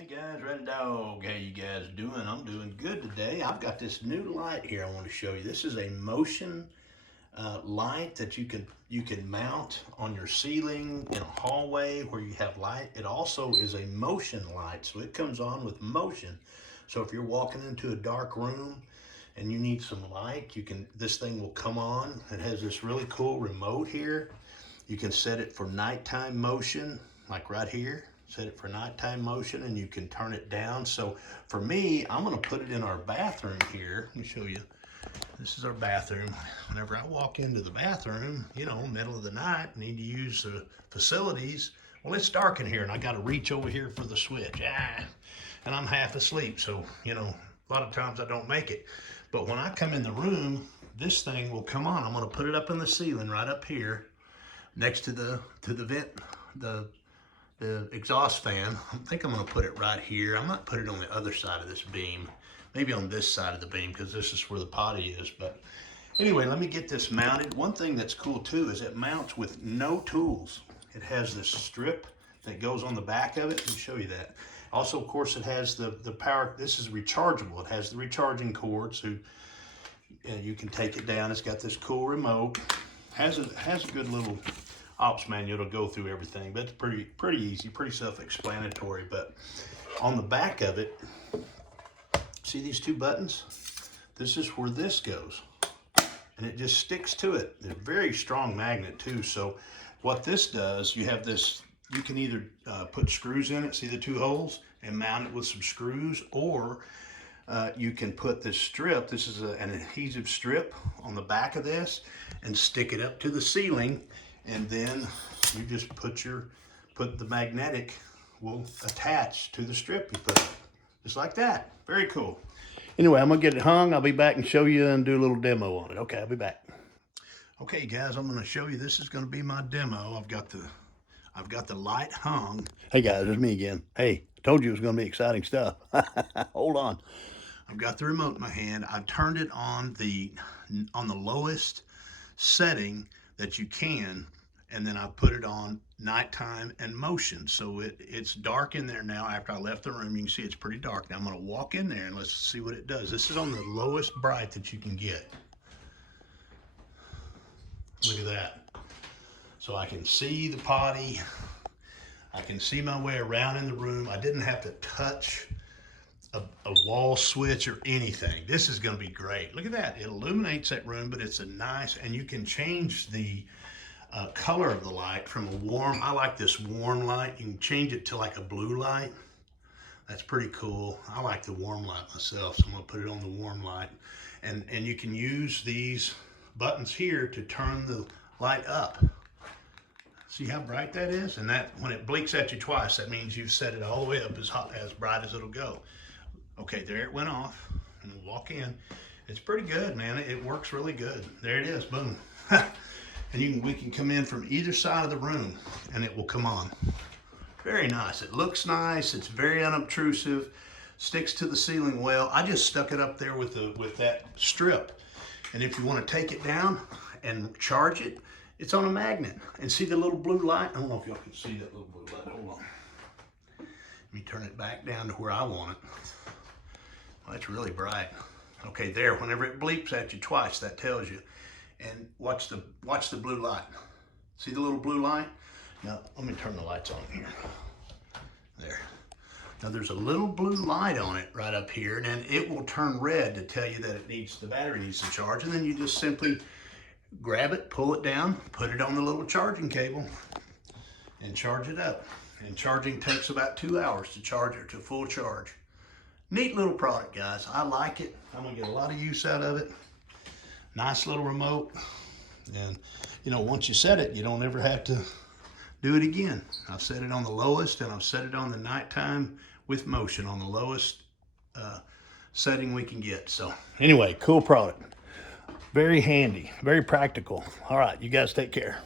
Hey guys, Red Dog. How you guys doing? I'm doing good today. I've got this new light here I want to show you. This is a motion light that you can mount on your ceiling in a hallway where you have light. It also is a motion light, so it comes on with motion. So if you're walking into a dark room and you need some light, this thing will come on. It has this really cool remote here. You can set it for nighttime motion, like right here. Set it for nighttime motion and you can turn it down. So for me, I'm gonna put it in our bathroom here. Let me show you. This is our bathroom. Whenever I walk into the bathroom, middle of the night, need to use the facilities. Well, it's dark in here and I gotta reach over here for the switch. And I'm half asleep, so a lot of times I don't make it. But when I come in the room, this thing will come on. I'm gonna put it up in the ceiling right up here next to the vent, the exhaust fan. I think I'm gonna put it right here. I might put it on the other side of this beam, maybe on this side of the beam, because this is where the potty is. But anyway, let me get this mounted. One thing that's cool too is it mounts with no tools. It has this strip that goes on the back of it. Let me show you that. Also, of course, it has the power. This is rechargeable. It has the recharging cord, so you can take it down. It's got this cool remote. Has a good little ops manual to go through everything, but it's pretty easy, pretty self-explanatory. But on the back of it, see these two buttons? This is where this goes, and it just sticks to it. They're very strong magnet too. So what this does, you have this, you can either put screws in it, see the two holes, and mount it with some screws, or you can put this strip, this is an adhesive strip on the back of this, and stick it up to the ceiling, and then you just put the magnetic will attach to the strip you put, just like that. Very cool. Anyway, I'm gonna get it hung. I'll be back and show you and do a little demo on it. Okay, I'll be back. Okay guys, I'm gonna show you, this is gonna be my demo. I've got the light hung. Hey guys, it's me again. Hey, told you it was gonna be exciting stuff. Hold on. I've got the remote in my hand. I've turned it on the lowest setting that you can, and then I put it on nighttime and motion. So it's dark in there now. After I left the room, you can see it's pretty dark. Now I'm gonna walk in there and let's see what it does. This is on the lowest bright that you can get. Look at that. So I can see the potty. I can see my way around in the room. I didn't have to touch a wall switch or anything. This is gonna be great. Look at that, it illuminates that room, but it's a nice, and you can change the color of the light from a warm, I like this warm light. You can change it to like a blue light. That's pretty cool. I like the warm light myself, so I'm gonna put it on the warm light. And you can use these buttons here to turn the light up. See how bright that is? And that, when it blinks at you twice, that means you've set it all the way up as bright as it'll go. Okay, there it went off, and we'll walk in. It's pretty good, man. It works really good. There it is, boom. And we can come in from either side of the room, and it will come on. Very nice. It looks nice. It's very unobtrusive. Sticks to the ceiling well. I just stuck it up there with that strip. And if you want to take it down and charge it, it's on a magnet. And see the little blue light? I don't know if y'all can see that little blue light. Hold on. Let me turn it back down to where I want it. Well, it's really bright. Okay, there, whenever it bleeps at you twice, that tells you. And watch the blue light. See the little blue light? Now, let me turn the lights on here. There. Now there's a little blue light on it right up here, and then it will turn red to tell you that the battery needs to charge, and then you just simply grab it, pull it down, put it on the little charging cable, and charge it up. And charging takes about 2 hours to charge it to full charge. Neat little product, guys. I like it. I'm gonna get a lot of use out of it. Nice little remote. And once you set it, you don't ever have to do it again. I've set it on the lowest, and I've set it on the nighttime with motion on the lowest setting we can get. So anyway, cool product. Very handy, very practical. All right, you guys take care.